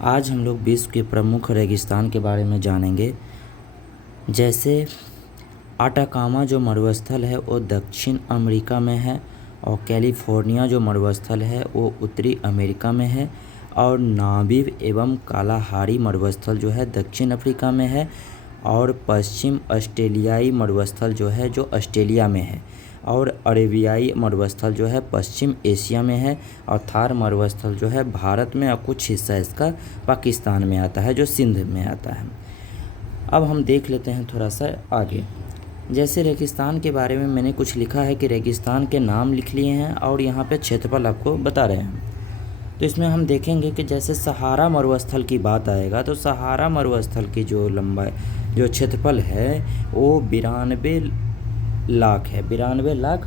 आज हम लोग विश्व के प्रमुख रेगिस्तान के बारे में जानेंगे। जैसे आटाकामा जो मरुस्थल है वो दक्षिण अमेरिका में है, और कैलिफोर्निया जो मरुस्थल है वो उत्तरी अमेरिका में है, और नामीब एवं कालाहारी मरुस्थल जो है दक्षिण अफ्रीका में है, और पश्चिम ऑस्ट्रेलियाई मरुस्थल जो है जो ऑस्ट्रेलिया में है, और अरेबियाई मरुस्थल जो है पश्चिम एशिया में है, और थार मरुस्थल जो है भारत में, और कुछ हिस्सा इसका पाकिस्तान में आता है जो सिंध में आता है। अब हम देख लेते हैं थोड़ा सा आगे। जैसे रेगिस्तान के बारे में मैंने कुछ लिखा है कि रेगिस्तान के नाम लिख लिए हैं और यहाँ पे क्षेत्रफल आपको बता रहे हैं। तो इसमें हम देखेंगे कि जैसे सहारा मरुस्थल की बात आएगा तो सहारा मरुस्थल की जो लंबाई जो क्षेत्रफल है वो 92 लाख है, 92 लाख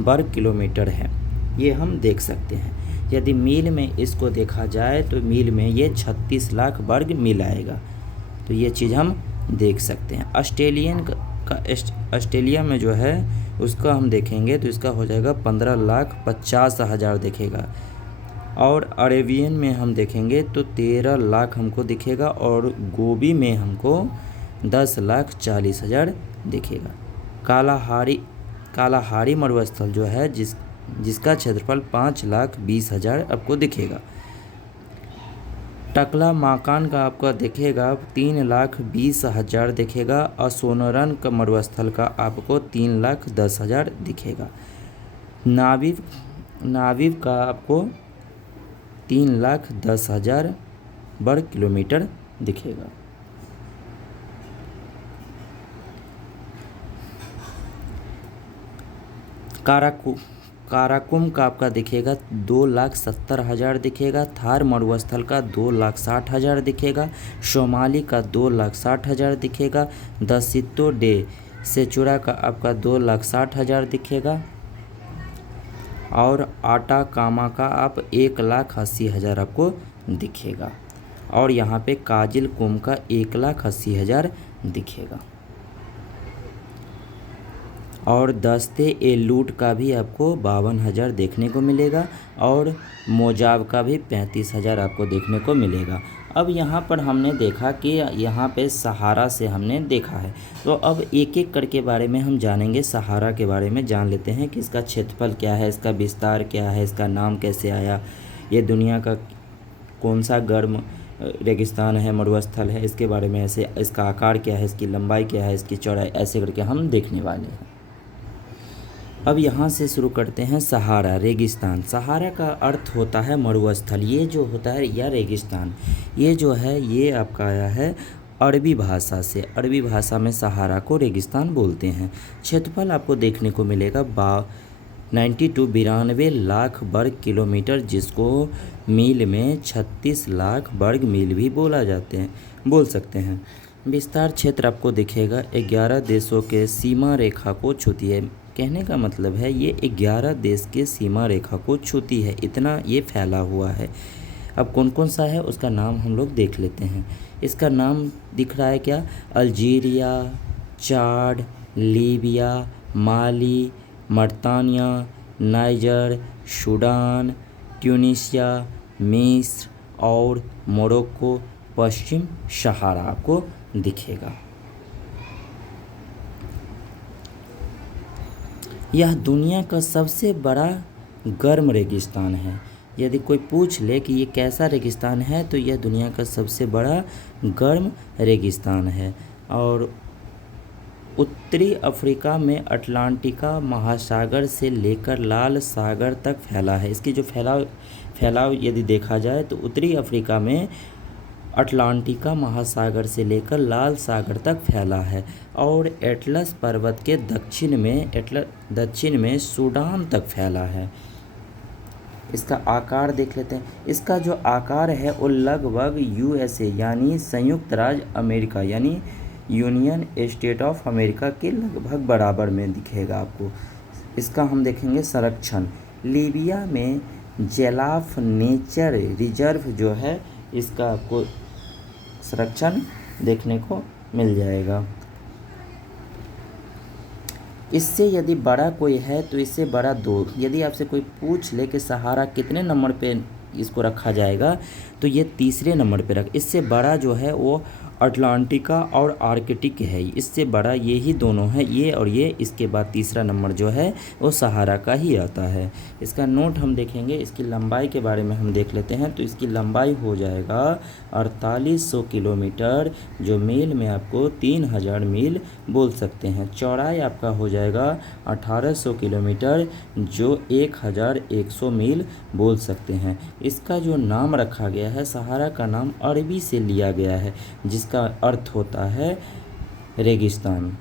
वर्ग किलोमीटर है। ये हम देख सकते हैं। यदि मील में इसको देखा जाए तो मील में ये 36 लाख वर्ग मील आएगा। तो ये चीज़ हम देख सकते हैं। ऑस्ट्रेलिया में जो है उसका हम देखेंगे तो इसका हो जाएगा 15,50,000 दिखेगा, और अरेबियन में हम देखेंगे तो 13 लाख हमको दिखेगा, और गोबी में हमको 10,40,000 दिखेगा। कालाहारी मरुस्थल जो है जिसका क्षेत्रफल 5,20,000 आपको दिखेगा। टकला माकान का आपका दिखेगा 3,20,000 दिखेगा, और सोनोरन का मरुस्थल का आपको 3,10,000 दिखेगा। नाविव का आपको 3,10,000 वर्ग किलोमीटर दिखेगा। काराकुम का आपका दिखेगा 2,70,000 दिखेगा। थार मरुस्थल का 2,60,000 दिखेगा। सोमाली का 2,60,000 दिखेगा। दसितो डे सेचुरा का आपका 2,60,000 दिखेगा, और आटाकामा का आप 1,80,000 आपको दिखेगा, और यहाँ पे काजिल कुम का 1,80,000 दिखेगा। और दस्ते एलूट का भी आपको 52,000 देखने को मिलेगा, और मोजाब का भी 35,000 आपको देखने को मिलेगा। अब यहाँ पर हमने देखा कि यहाँ पे सहारा से हमने देखा है, तो अब एक एक करके बारे में हम जानेंगे। सहारा के बारे में जान लेते हैं कि इसका क्षेत्रफल क्या है, इसका विस्तार क्या है, इसका नाम कैसे आया, ये दुनिया का कौन सा गर्म रेगिस्तान है, मरुस्थल है, इसके बारे में ऐसे इसका आकार क्या है, इसकी लंबाई क्या है, इसकी चौड़ाई, ऐसे करके हम देखने वाले हैं। अब यहाँ से शुरू करते हैं। सहारा रेगिस्तान। सहारा का अर्थ होता है मरुस्थल। ये जो होता है या रेगिस्तान, ये जो है ये आपका आया है अरबी भाषा से। अरबी भाषा में सहारा को रेगिस्तान बोलते हैं। क्षेत्रफल आपको देखने को मिलेगा 92 लाख वर्ग किलोमीटर, जिसको मील में 36 लाख वर्ग मील भी बोल सकते हैं। विस्तार क्षेत्र आपको दिखेगा 11 देशों के सीमा रेखा को छूती है। कहने का मतलब है ये 11 देश के सीमा रेखा को छूती है, इतना ये फैला हुआ है। अब कौन कौन सा है उसका नाम हम लोग देख लेते हैं। इसका नाम दिख रहा है क्या? अल्जीरिया, चाड, लीबिया, माली, मर्तानिया, नाइजर, सूडान, ट्यूनीशिया, मिस्र और मोरक्को। पश्चिम सहारा आपको दिखेगा। यह दुनिया का सबसे बड़ा गर्म रेगिस्तान है। यदि कोई पूछ ले कि ये कैसा रेगिस्तान है तो यह दुनिया का सबसे बड़ा गर्म रेगिस्तान है, और उत्तरी अफ्रीका में अटलांटिका महासागर से लेकर लाल सागर तक फैला है। इसकी जो फैलाव यदि देखा जाए तो उत्तरी अफ्रीका में अटलांटिका महासागर से लेकर लाल सागर तक फैला है, और एटलस पर्वत के दक्षिण में सूडान तक फैला है। इसका आकार देख लेते हैं। इसका जो आकार है वो लगभग यूएसए यानी संयुक्त राज्य अमेरिका यानी यूनियन स्टेट ऑफ अमेरिका के लगभग बराबर में दिखेगा आपको। इसका हम देखेंगे संरक्षण। लीबिया में जेलाफ नेचर रिजर्व जो है इसका आपको संरक्षण देखने को मिल जाएगा। इससे यदि बड़ा कोई है तो इससे बड़ा 2। यदि आपसे कोई पूछ ले कि सहारा कितने नंबर पे इसको रखा जाएगा तो ये तीसरे नंबर पे इससे बड़ा जो है वो अटलांटिका और आर्कटिक है। इससे बड़ा ये ही दोनों है, ये और ये। इसके बाद तीसरा नंबर जो है वो सहारा का ही आता है। इसका नोट हम देखेंगे, इसकी लंबाई के बारे में हम देख लेते हैं। तो इसकी लंबाई हो जाएगा 4800 किलोमीटर, जो मील में आपको 3000 मील बोल सकते हैं। चौड़ाई आपका हो जाएगा 1800 किलोमीटर, जो 1100 मील बोल सकते हैं। इसका जो नाम रखा गया है, सहारा का नाम अरबी से लिया गया है, जिसका अर्थ होता है रेगिस्तान।